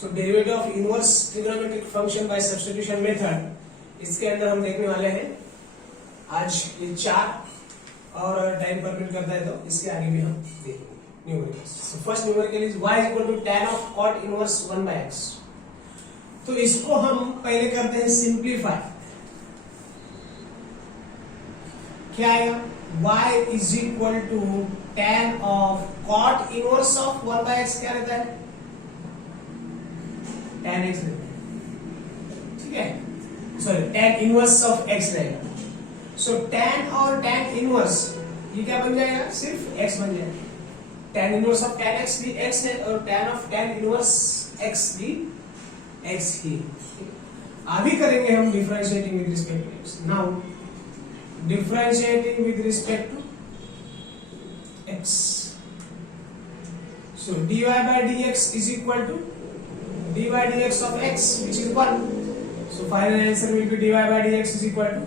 So derivative of inverse trigonometric function by substitution method, इसके अंदर हम देखने वाले हैं आज ये 4 और टाइम परमिट करता है तो इसके आगे भी हम देखेंगे numericals. So first numerical is y is equal to tan of cot inverse 1/x। तो इसको हम पहले करते हैं सिंप्लीफाई। क्या आएगा? y is equal to tan of cot inverse of 1/x। क्या रहता है? tan x रहता है, ठीक है, sorry tan inverse of x रहेगा। सो tan और tan इनवर्स ये क्या बन जाएगा? सिर्फ x बन जाएगा। tan inverse of tan x भी x है और tan of tan inverse x भी x ही। अभी करेंगे हम differentiating with respect to x। Now differentiating with respect to x, so dy by dx is equal to dy by dx of x, which is 1. So final answer will be dy by dx is equal to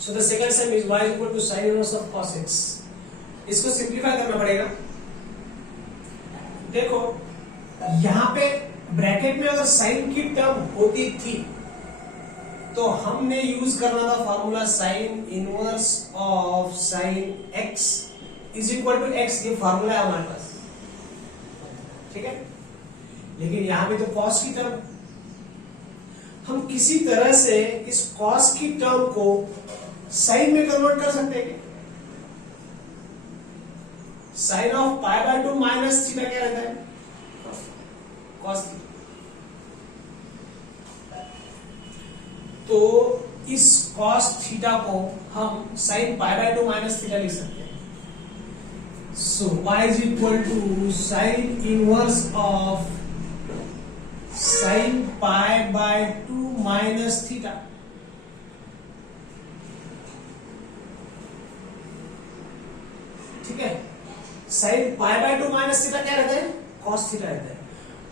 so the second sum is y is equal to sin inverse of cos x। इसको simplify करना पड़ेगा। देखो यहां पे bracket में अगर sign की term होती थी तो हमने यूज करना था formula sine inverse of sine x is equal to x। ये फॉर्मूला है हमारे पास, ठीक है, लेकिन यहां पे तो कॉस की टर्म, हम किसी तरह से इस कॉस की टर्म को साइन में कन्वर्ट कर सकते हैं। Sine of pi by 2 minus theta क्या रहता है? Cos theta. तो इस कॉस थीटा को हम sine pi by 2 minus theta लिख सकते हैं। So y is equal to sine inverse of sine pi by 2 minus theta. ठीक है, sine pi by 2 minus theta क्या रहता है? कॉस थीटा रहता है।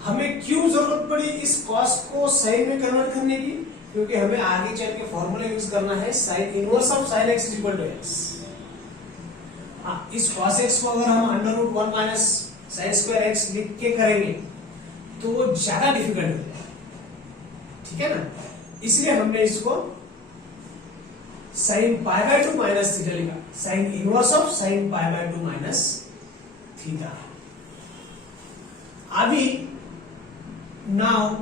हमें क्यों जरूरत पड़ी इस कॉस को साइन में कन्वर्ट करने की? क्योंकि हमें आगे चल के फॉर्मूला यूज करना है sine inverse of sine x is equal to x. इस cos x को अगर हम under root 1 minus sine square x लिख के करेंगे तो वो ज्यादा डिफिकल्ट हो जाएगा, ठीक है ना। इसलिए हमने इसको sine pi by 2 minus theta लिखा, sine inverse of sine pi by 2 minus theta. अभी now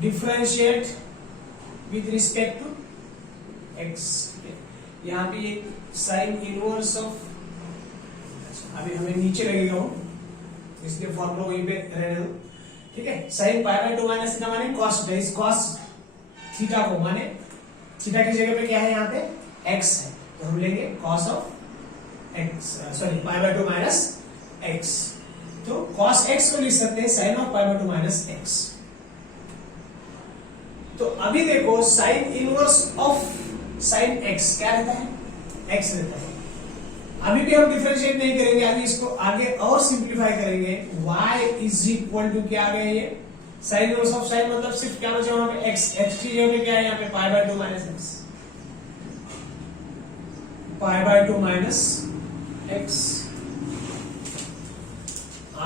differentiate with respect to x। यहां पे एक साइन इनवर्स ऑफ, अभी हमें नीचे लगेगा वो, इसलिए फॉर्मूला वहीं पे रहने दो, ठीक है। Sine pi by 2 minus theta माने कॉस थीटा। इस कॉस थीटा को माने थीटा की जगह पे क्या है? यहाँ पे x है, तो हम लेंगे cos of x, sorry pi by 2 minus x। तो कॉस x को लिख सकते हैं sine of pi by 2 minus x। तो अभी देखो sine inverse of sine x क्या रहता है? x रहता है। अभी भी हम डिफरेंशिएट नहीं करेंगे, अभी इसको आगे और सिंप्लीफाई करेंगे। y इज इक्वल टू क्या आ गया? ये साइन इनवर्स ऑफ साइन मतलब सिर्फ क्या बचा वहां पे x। x की जगह पे क्या है यहाँ पे? Pi by 2 minus x, pi by 2 minus x।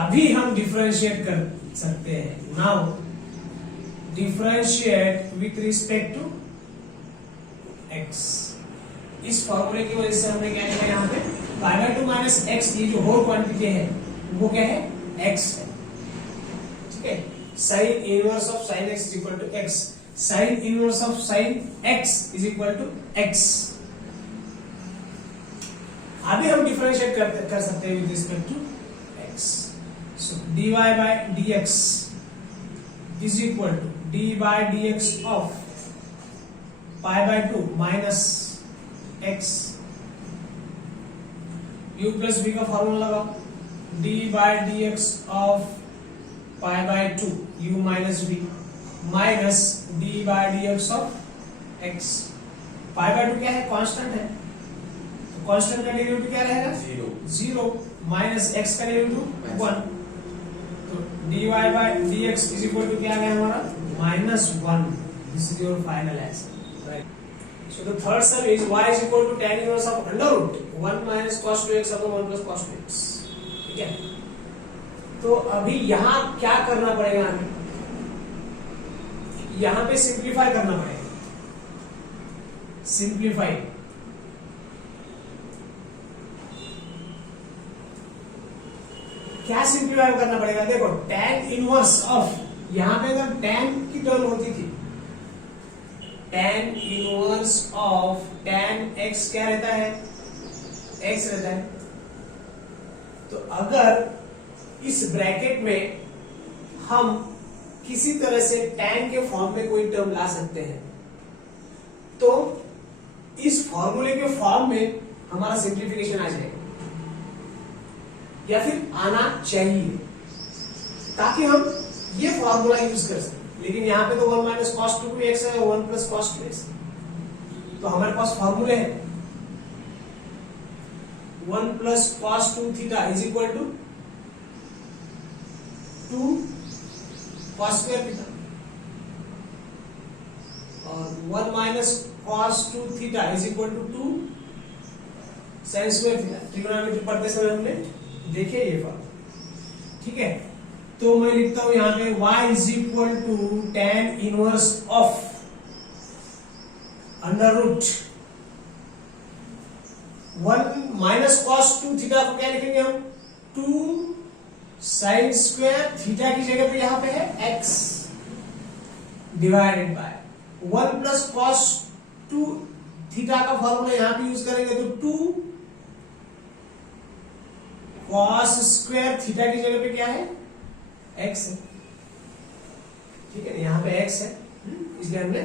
अभी हम डिफरेंशिएट कर सकते हैं। Now differentiate with respect to x। इस फॉर्मूले की वजह से हमने क्या लिखा यहाँ पे? पाई बाय 2 माइनस x, ये जो होल क्वांटिटी है वो क्या है? x है, ठीक है। Sine inverse of sine x is equal to x, sine inverse of sine x is equal to x। अभी हम डिफरेंशिएट कर सकते हैं with respect to x। So dy by dx is equal to d by dx of pi by 2 minus x। u plus v का formula लगाओ, d by dx of pi by 2 u minus v minus d by dx of x। Pi by 2 क्या है? Constant है, तो constant का derivative क्या रहेगा? 0 minus x का डेरिवेटिव 1। तो dy bye dx is equal to क्या आ गया हमारा? -1। This is your final answer, right. So the third sum is y is equal to tan inverse of under root 1 minus cos 2x upon 1 plus cos 2x. ठीक है, तो अभी यहां क्या करना पड़ेगा हमें, यहां पे सिंप्लीफाई करना पड़ेगा. सिंप्लीफाई क्या सिंप्लीफाई करना पड़ेगा? देखो tan इनवर्स ऑफ, यहां पे अगर tan की टर्म होती थी, tan inverse of tan x क्या रहता है? x रहता है. तो अगर इस ब्रैकेट में हम किसी तरह से tan के फॉर्म में कोई टर्म ला सकते हैं, तो इस फॉर्मूले के फॉर्म में हमारा सिंप्लीफिकेशन आ जाएगा, या फिर आना चाहिए, ताकि हम ये फॉर्मूला यूज कर सकें. लेकिन यहाँ पे तो 1 माइनस कॉस 2x है और 1 प्लस कॉस 2x, तो हमारे पास फॉर्मूले है 1 plus cos 2 theta is equal to 2 cos square theta, और 1 minus cos 2 theta is equal to 2 sine square theta. Trigonometry पढ़ते समय हमने देखे ये फॉर्मूला. ठीक है, तो मैं लिखता हूं यहां पे y is equal to tan inverse of under root 1 minus cos 2 theta को क्या लिखेंगे हम? 2 साइन स्क्वायर थीटा की जगह पे यहां पे है x divided by 1 plus cos 2 theta का फॉर्मूला यहां पे यूज करेंगे तो 2 कॉस स्क्वायर थीटा की जगह पे क्या है? x है. ठीक है, यहां पे x है, इसलिए हमने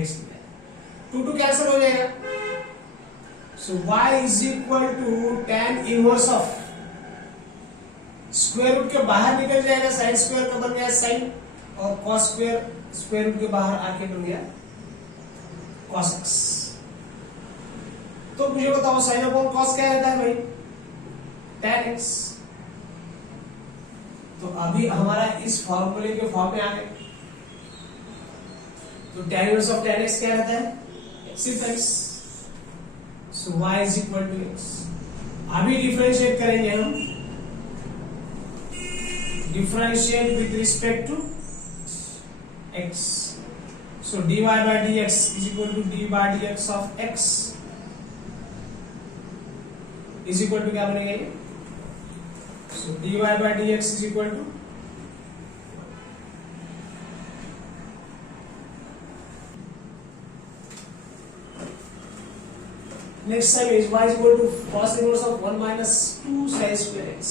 x लिया. 2 कैंसिल हो जाएगा. So y is equal to tan inverse of, square root के बाहर निकल जाएगा, साइन स्क्वायर का बन गया साइन, और कॉस स्क्वायर स्क्वायर रूट के बाहर आके बन गया कॉस x. तो मुझे बताओ साइन अपॉन कॉस क्या रहता है भाई? tan x. तो अभी हमारा इस फॉर्मूले के फॉर्म में आ गए. तो tan inverse of tan x क्या रहता है? सिर्फ x. So y is equal to x. अभी डिफरेंशिएट करेंगे हम, differentiate with respect to x. So dy by dx is equal to d by dx of x is equal to क्या बनेगा ये? So dy by dx is equal to next time is y is equal to cos inverse of 1 minus 2 sin square x.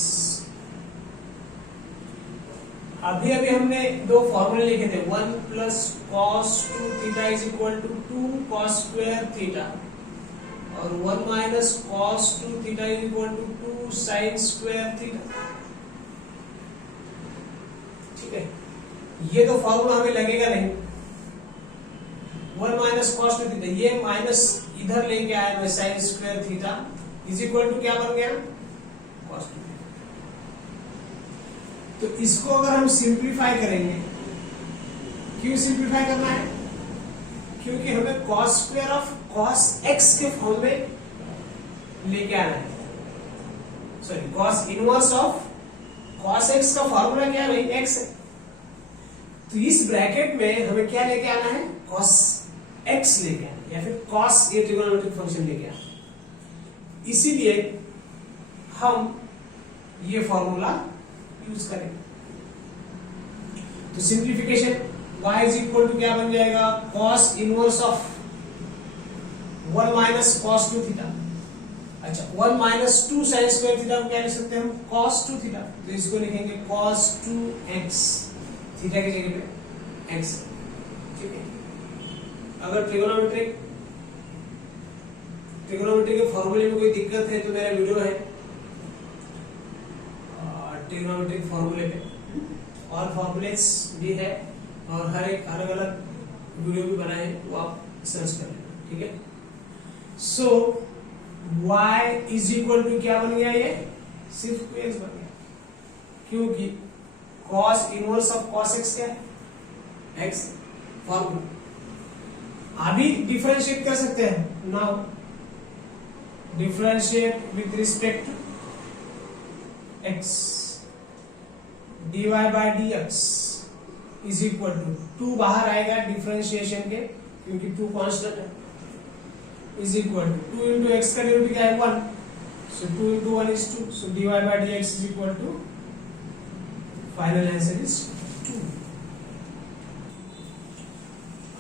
अभी हमने दो फॉर्मूले लिखे थे, 1 plus cos 2 theta is equal to 2 cos square theta, और 1 minus cos 2 theta is equal to 2 sin square theta. ठीक है, ये तो फॉर्मूला हमें लगेगा नहीं. 1 माइनस cos 2 थीटा, ये माइनस इधर लेके आया मैं, sin square theta is equal to क्या बन गया? cos 2 theta. तो इसको अगर हम सिंप्लीफाई करेंगे, क्यों सिंप्लीफाई करना है? क्योंकि हमें cos square of cos x के फॉर्म में लेके आना है. Sorry, cos inverse of cos x का फॉर्मूला क्या है भाई? x है. तो इस ब्रैकेट में हमें क्या लेके आना है? cos x लेके आना है, या फिर cos ये ट्रिगोनोमेट्रिक फंक्शन लेके आना है. इसीलिए हम ये फॉर्मूला यूज करेंगे. तो simplification y is equal to क्या बन जाएगा? cos inverse of 1 minus cos 2 theta. अच्छा, 1 माइनस 2 साइन स्क्वायर थीटा को क्या लिख सकते हैं हम? cos 2 theta. तो इसको लिखेंगे cos 2x, थीटा की जगह पे x. ठीक है, अगर ट्रिगोनोमेट्री के फॉर्मूले में कोई दिक्कत है तो मेरा वीडियो है ट्रिगोनोमेट्रिक फॉर्मूले पे, और फॉर्मूलेस भी है, और हर एक अलग अलग वीडियो भी बनाए हैं, वो आप सर्च कर लेना. ठीक है, so y is equal to क्या बन गया? ये सिर्फ 2x बन गया, क्योंकि cos inverse of cos x क्या है? x. फॉर्मूला अभी डिफरेंशिएट कर सकते हैं। Now differentiate with respect to x, dy bye dx is equal to 2 बाहर आएगा डिफरेंशिएशन के, क्योंकि 2 कांस्टेंट है, is equal to 2 into x का डेरिवेटिव क्या है 1, so 2 into 1 is 2, so dy bye dx is equal to, final answer is 2।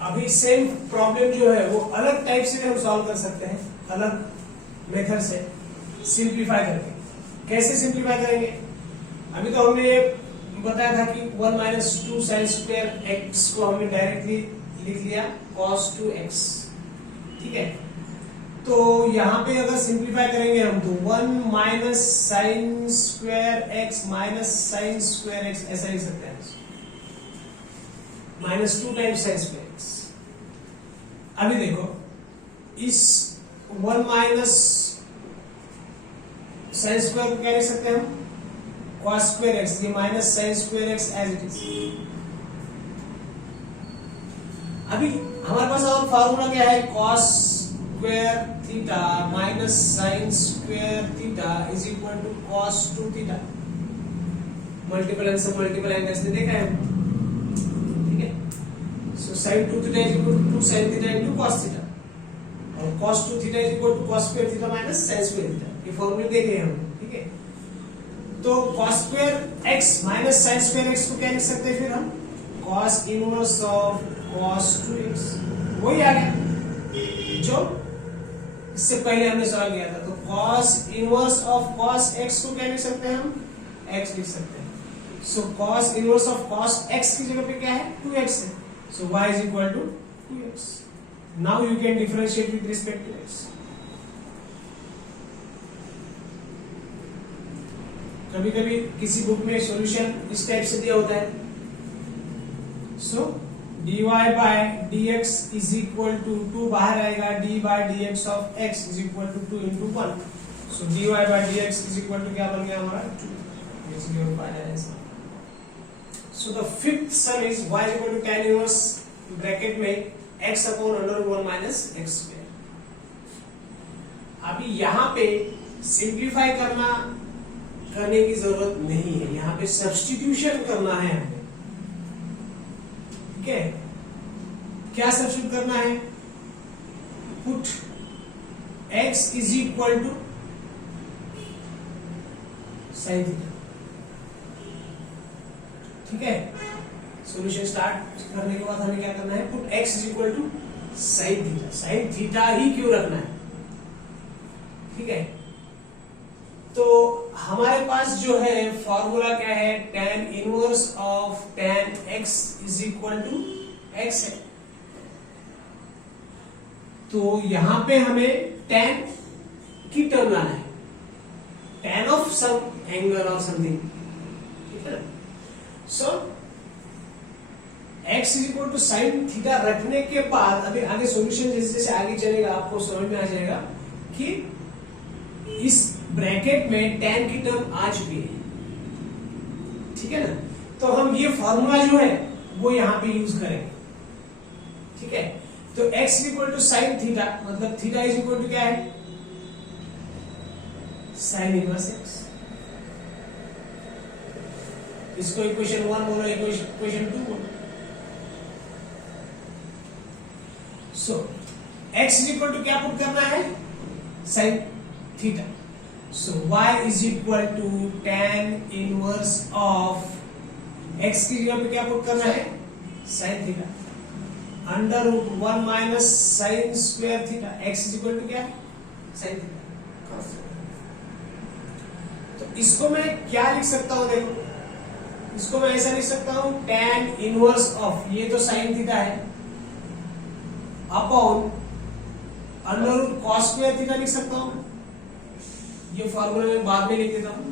अभी same problem जो है वो अलग टाइप से हम सॉल्व कर सकते हैं, अलग मेथड से सिंप्लीफाई करके। कैसे सिंप्लीफाई करेंगे? अभी तो हमने ये बताया था कि 1 माइनस 2 साइन स्क्वायर एक्स को हमने डायरेक्टली लिख लिया cos 2x, ठीक है। तो यहाँ पे अगर सिंप्लीफाई करेंगे हम तो 1 minus sine square x minus sine square x ऐसा लिख सकते हैं, minus 2 times sign square x. अभी देखो इस 1 माइनस साइन स्क्वायर को क्या लिख सकते हैं हम, cos स्क्वायर एक्स, ये minus sine square x as it is. अभी हमारे पास और फार्मूला क्या है, cos square theta minus sine square theta is equal to cos 2 theta. Multiple answer multiple angles ने देखा है, ठीक है। So sin 2 theta is equal to 2 sin theta into cos theta, और cos 2 theta is equal to cos square theta minus sin square theta. ये फॉर्मूले देखे हम, ठीक है। तो cos square x minus sin square x को क्या लिख सकते हैं फिर हम, cos inverse of cos 2x, वही आ गया जो इससे पहले हमने सॉल्व किया था। तो cos inverse of cos x को क्या लिख सकते हैं हम, x लिख सकते हैं। So cos inverse of cos x की जगह पे क्या है 2x है, so y is equal to 2x। Now you can differentiate with respect to x। कभी कभी किसी बुक में सॉल्यूशन इस टाइप से दिया होता है, so dy by dx is equal to 2 बाहर आएगा, d by dx of x is equal to 2 into 1, so dy by dx is equal to क्या बन गया हमारा 2, this is your final answer. So the fifth sum is y is equal to tan inverse bracket में x upon under 1 minus x square. अभी यहाँ पे simplify करने की जरूरत नहीं है, यहाँ पे सब्स्टिट्यूशन करना है हमें, ठीक है। क्या सब्स्टिट्यूट करना है, put x is equal to sine theta, ठीक है। सॉल्यूशन स्टार्ट करने के बाद हमें क्या करना है, put x is equal to sine theta. Sine theta ही क्यों रखना है, ठीक है। तो हमारे पास जो है फॉर्मूला क्या है, tan inverse of tan x is equal to x है। तो यहां पे हमें tan की टर्म लाना है, tan ऑफ सम एंगल और समथिंग, ठीक है ना। So x is equal to sine theta रखने के बाद अभी आगे सॉल्यूशन जैसे जैसे आगे चलेगा आपको समझ में आ जाएगा कि इस ब्रैकेट में tan की टर्म आ चुकी है, ठीक है ना। तो हम ये फॉर्मूला जो है वो यहां पे यूज करेंगे, ठीक है। तो x equal to sine theta, मतलब थीटा इज इक्वल टू क्या है, साइन इनवर्स x। इसको इक्वेशन 1 बोलो, इक्वेशन 2 बोलो। So x is equal to क्या पुट करना है, sine theta. So y is equal to tan inverse of x की जगह पे क्या पुट करना है, sin theta, under root 1 minus sine square theta, x is equal to क्या, sin थीटा। तो इसको मैं क्या लिख सकता हूं, देखो इसको मैं ऐसा लिख सकता हूं, tan इनवर्स ऑफ, ये तो sin थीटा है, upon under root cos square theta लिख सकता हूं। ये फॉर्मूला मैं बाद में लिख देता हूं।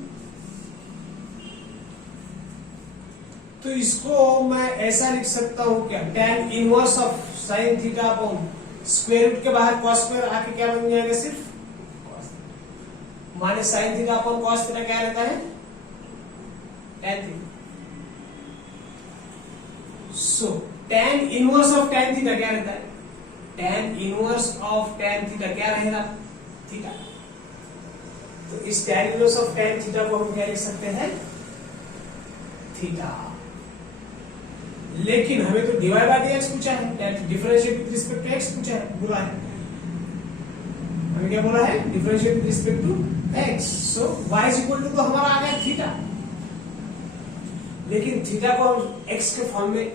तो इसको मैं ऐसा लिख सकता हूं क्या, tan inverse of sine theta upon square root के बाहर cos स्क्वायर आके क्या बन जाएगा, सिर्फ cos माने sign theta upon cos theta क्या रहता है, tan theta. So tan inverse of tan theta क्या रहता है, tan inverse of tan theta क्या रहेगा, थीटा। तो इस tan inverse of tan theta को हम क्या लिख सकते हैं, थीटा। लेकिन हमें तो dy बाय dx पूछा है, differentiate with respect to x पूछा है, बोला है, हमें क्या बोला है, differentiate with respect to x। So y is equal to तो हमारा आ गया थीटा, लेकिन थीटा को हम x के फॉर्म में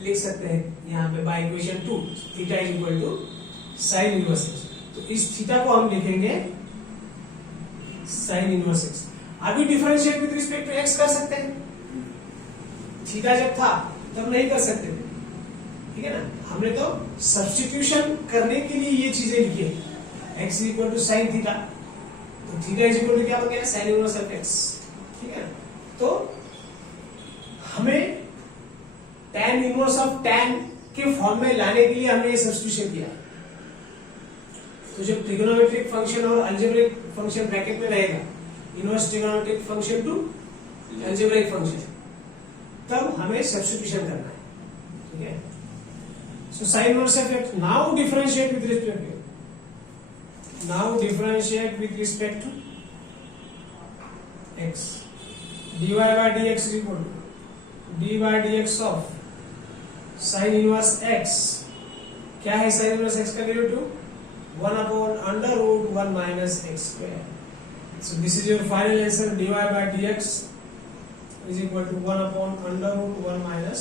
लिख सकते हैं यहाँ पे by equation 2, theta is equal to sine inverse x। तो इस थीटा को हम लिखेंगे साइन इनवर्स x। अभी differentiate with respect to x कर सकते हैं, थीटा जब था तब नहीं कर सकते थे, ठीक है ना। हमने तो सब्स्टिट्यूशन करने के लिए ये चीजें लिखी है, x equal to sine theta, तो थीटा इज इक्वल टू क्या बन गया, साइन इनवर्स ऑफ x, ठीक है। तो हमें tan इनवर्स ऑफ tan के फॉर्म में लाने के लिए हमने ये सब्स्टिट्यूशन किया। तो जब ट्रिगोनोमेट्रिक फंक्शन और अलजेब्रिक फंक्शन ब्रैकेट में रहेगा, inverse trigonometric function to algebraic function, तब हमें सब्स्टिट्यूशन करना है, ठीक है। So sine inverse of x, now differentiate with respect to, now differentiate with respect to x, dy by dx is equal to d by dx of sign inverse x, क्या है sine inverse x का derivative, 1 upon under root 1 minus x square. So this is your final answer, dy by dx is equal to 1 upon under root 1 minus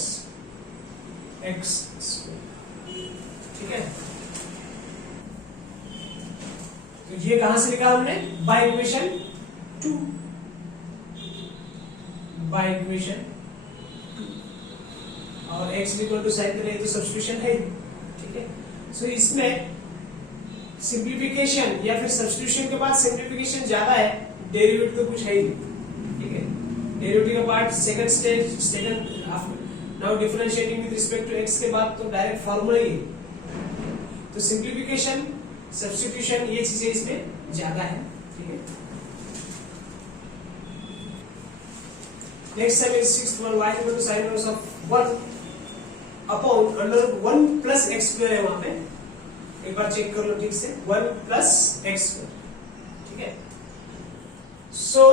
x square, ठीक है। तो ये कहां से लिखा हमने, बाय इक्वेशन 2, बाय इक्वेशन 2, और x इक्वल टू साइन करें तो सब्स्टिट्यूशन है, ठीक है। सो इसमें सिंप्लीफिकेशन या फिर सब्स्टिट्यूशन के बाद सिंप्लीफिकेशन ज्यादा है, डेरिवेटिव तो कुछ है ही, ठीक है। डेरिवेटिव का part second stage, second now differentiating with respect to x के बाद तो डायरेक्ट फार्मूला ही है। तो सिंप्लीफिकेशन, सब्स्टिट्यूशन, ये चीजें इसमें ज्यादा है, ठीक है। Next sum is 6th one, y equal to sin inverse of 1 upon under 1 plus x square है, वहां पे एक बार चेक कर लो ठीक से, 1 प्लस x स्क्वायर, ठीक है। सो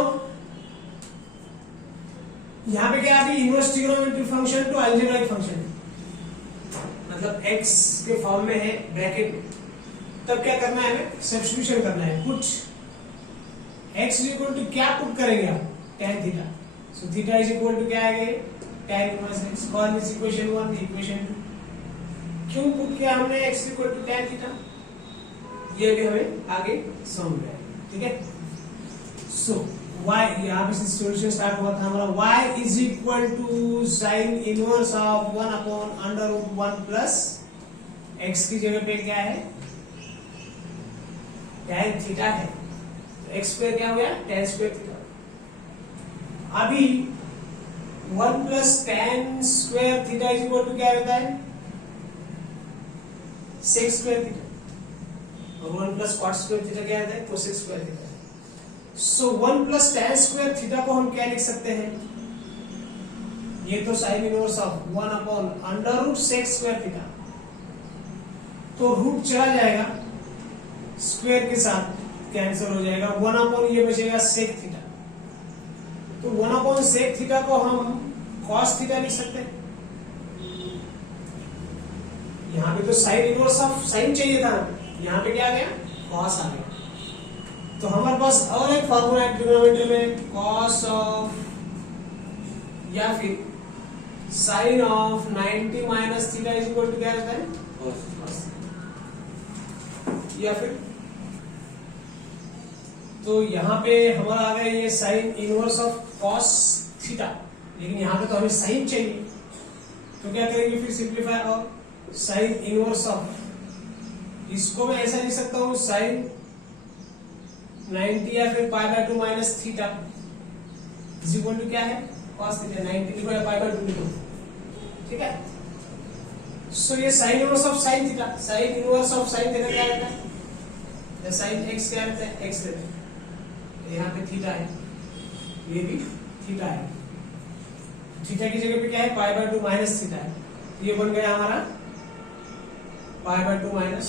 यहां पे क्या, अभी inverse trigonometric function to algebraic function, मतलब x के फॉर्म में है ब्रैकेट में, तब क्या करना है, हमें सब्स्टिट्यूशन करना है, पुट x इक्वल टू क्या पुट करेंगे आप, tan theta. So theta is equal to क्या आएगा, tan inverse x, call this equation 1, equation 2। क्यों पुट किया हमने x equal to tan theta, ये भी हमें आगे समझ में आएगा, ठीक है। सो y, यहाँ पे सॉल्यूशन स्टार्ट हुआ था हमारा, y is equal to sine inverse of 1 upon under root 1 plus x की जगह पे क्या है, tan थीटा है, तो x स्क्वायर क्या हो गया, tan स्क्वायर थीटा। अभी 1 plus tan square theta is equal to क्या रहता है, sec स्क्वायर थीटा, और 1 प्लस cot स्क्वायर थीटा क्या रहता है, cosec square theta. So 1 plus tan square theta को हम क्या लिख सकते हैं, ये तो sine inverse of 1 upon under root sec square theta, तो रूट चला जाएगा, स्क्वायर के साथ कैंसिल हो जाएगा, 1 अपॉन ये बचेगा sec थीटा, तो 1 अपॉन sec थीटा को हम cos थीटा लिख सकते हैं। यहाँ पे तो साइन इनवर्स ऑफ साइन चाहिए था, यहाँ पे क्या आ गया, cos आ गया। तो हमारे पास और एक फॉर्मूला है ट्रिग्नोमेट्री में, cos ऑफ या फिर sine of 90 minus theta is equal to क्या रहता है, cos। या फिर तो यहाँ पे हमारा आ गया ये sign inverse of cos theta, लेकिन यहाँ पे तो हमें साइन चाहिए, तो क्या करेंगे फिर सिंप्लीफाई, और साइन इनवर्स ऑफ, इसको मैं ऐसा लिख सकता हूं, साइन 90 या फिर pi by 2 minus theta is equal to क्या है, cos थीटा, 90 लिखो या पाई बाय 2 लिखो, ठीक है। सो ये sign inverse of sine theta, sign inverse of sine theta क्या रहता है, या साइन x क्या रहता है, x रहता है, यहाँ पे थीटा है, ये भी थीटा है, थीटा की जगह पे क्या है, पाई बाय 2 माइनस थीटा है, ये बन गया हमारा पाई बाय 2 माइनस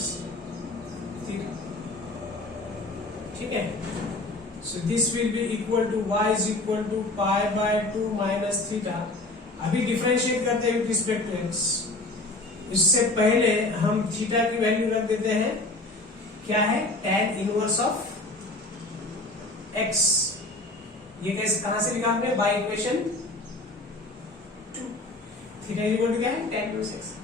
थीटा, ठीक है। So this will be equal to y is equal to pi by 2 minus theta. अभी डिफरेंशिएट करते हैं विद रिस्पेक्ट टू x। इससे पहले हम थीटा की वैल्यू रख देते हैं, क्या है, tan इनवर्स ऑफ x। ये कैसे, कहां से लिखा हमने, by equation 2। Theta is equal to क्या है, tan इनवर्स x।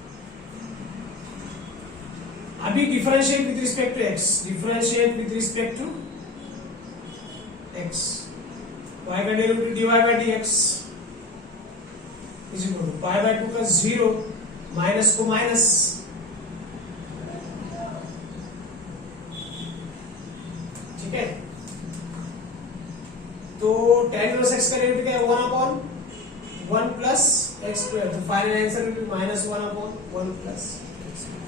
अभी differentiate with respect to x, differentiate with respect to x, y का derivative dy bye dx is equal to pi by 2 का 0 माइनस को माइनस, ठीक है। तो tan inverse x का डेरिवेटिव क्या है, 1 अपॉन 1 प्लस x स्क्वायर। तो final answer will be minus 1 upon 1 plus x square,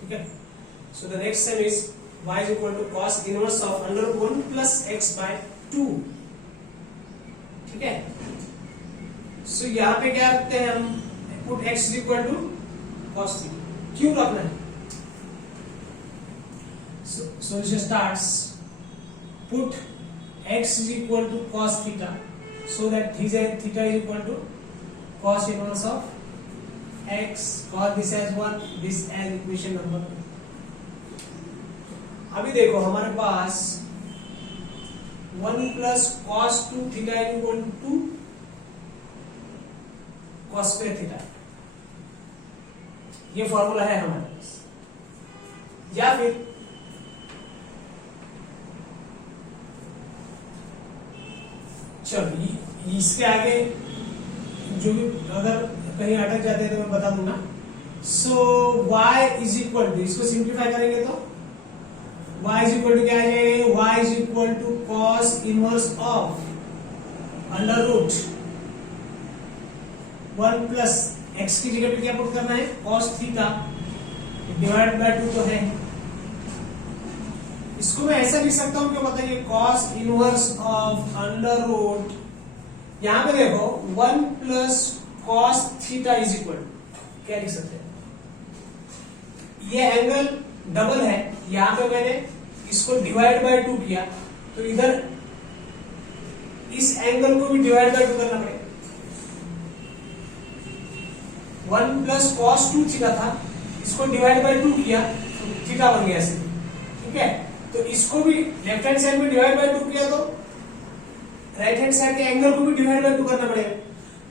ठीक है। So the next sum is y is equal to cos inverse of under 1 plus x by 2, ठीक है। So यहाँ पे क्या रखते हैं हम, put x is equal to cos theta. क्यों रखना है, so it starts put x is equal to cos theta so that theta is equal to cos inverse of x, cos this as 1, this as equation number 2। अभी देखो हमारे पास 1 plus cos 2 theta is equal to cos square theta, ये formula है हमारे पास। या फिर चलो इसके आगे जो भी अगर कहीं अटक जाते हैं तो मैं बता दूंगा। सो y इज इक्वल टू, इसको सिंप्लीफाई करेंगे तो y इज इक्वल टू क्या आ जाएगा, y is equal to cos inverse of under root 1 plus x की जगह पे क्या पुट करना है, cos थीटा डिवाइड बाय 2 तो है। इसको मैं ऐसा लिख सकता हूं, क्या बताइए, cos inverse of under root, यहां पे देखो 1 plus cos theta is equal, क्या लिख सकते हैं, ये एंगल डबल है, यहां पे मैंने इसको डिवाइड बाय 2 किया, तो इधर इस एंगल को भी डिवाइड बाय 2 करना पड़ेगा। 1 प्लस cos 2 थीटा था, इसको डिवाइड बाय 2 किया तो थीटा बन गया ऐसे, ठीक है। तो इसको भी लेफ्ट हैंड साइड में डिवाइड बाय 2 किया तो राइट हैंड साइड के एंगल को भी डिवाइड बाय 2 करना पड़ेगा।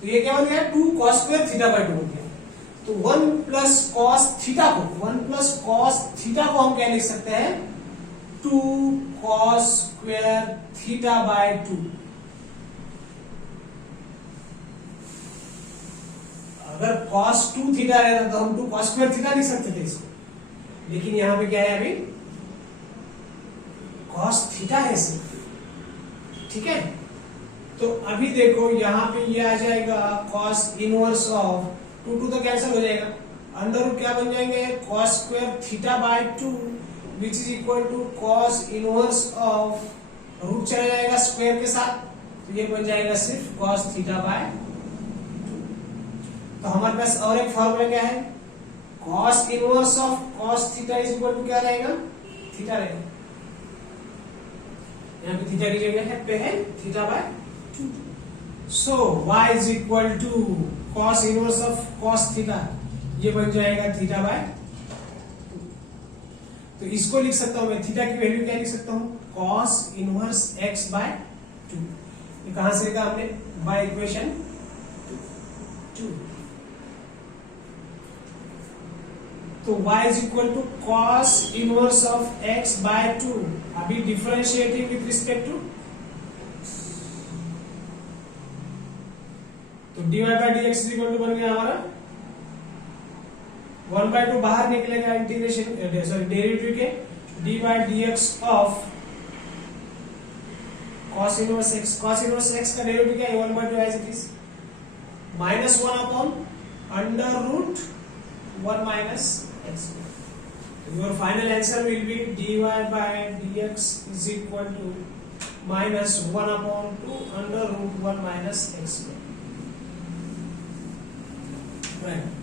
तो ये क्या बन गया, 2 cos स्क्वायर थीटा बाय 2 हो गया। तो 1 प्लस cos थीटा को, 1 प्लस cos थीटा को हम क्या लिख सकते हैं, 2 cos स्क्वायर थीटा बाय 2। अगर cos 2 थीटा रहता तो हम 2 cos स्क्वायर थीटा लिख सकते थे इसको, लेकिन यहां पे क्या है, अभी cos थीटा है सिर्फ, ठीक है। तो अभी देखो यहां पे ये आ जाएगा cos इनवर्स ऑफ 2 तो कैंसिल हो जाएगा, अंडर रूट क्या बन जाएंगे, cos square theta by 2 which is equal to cos inverse of, root चला जाएगा स्क्वायर के साथ, तो ये बन जाएगा सिर्फ cos थीटा बाय 2। तो हमारे पास और एक फॉर्मूला क्या है, cos inverse of cos theta is equal to क्या रहेगा, थीटा रहेगा। यहाँ पे थीटा की जगह है theta by 2। So y is equal to cos inverse of cos theta, ये बन जाएगा थीटा बाय 2। तो इसको लिख सकता हूं मैं, थीटा की वैल्यू क्या लिख सकता हूं, cos इनवर्स x बाय 2। ये कहां से लिखा हमने, बाय इक्वेशन 2। तो y is equal to cos inverse of x by 2। अभी डिफरेंशिएटिंग विद रिस्पेक्ट टू, तो dy bye dx is equal to बन गया हमारा 1/2 बाहर निकलेगा, इंटीग्रेशन सॉरी डेरिवेटिव के dy bye dx of cos inverse x। cos inverse x का derivative क्या है, 1/2 as it is, minus 1 upon under root 1 minus x। Your final answer will be dy by dx is equal to minus 1 upon 2 under root 1 minus x square। Prime.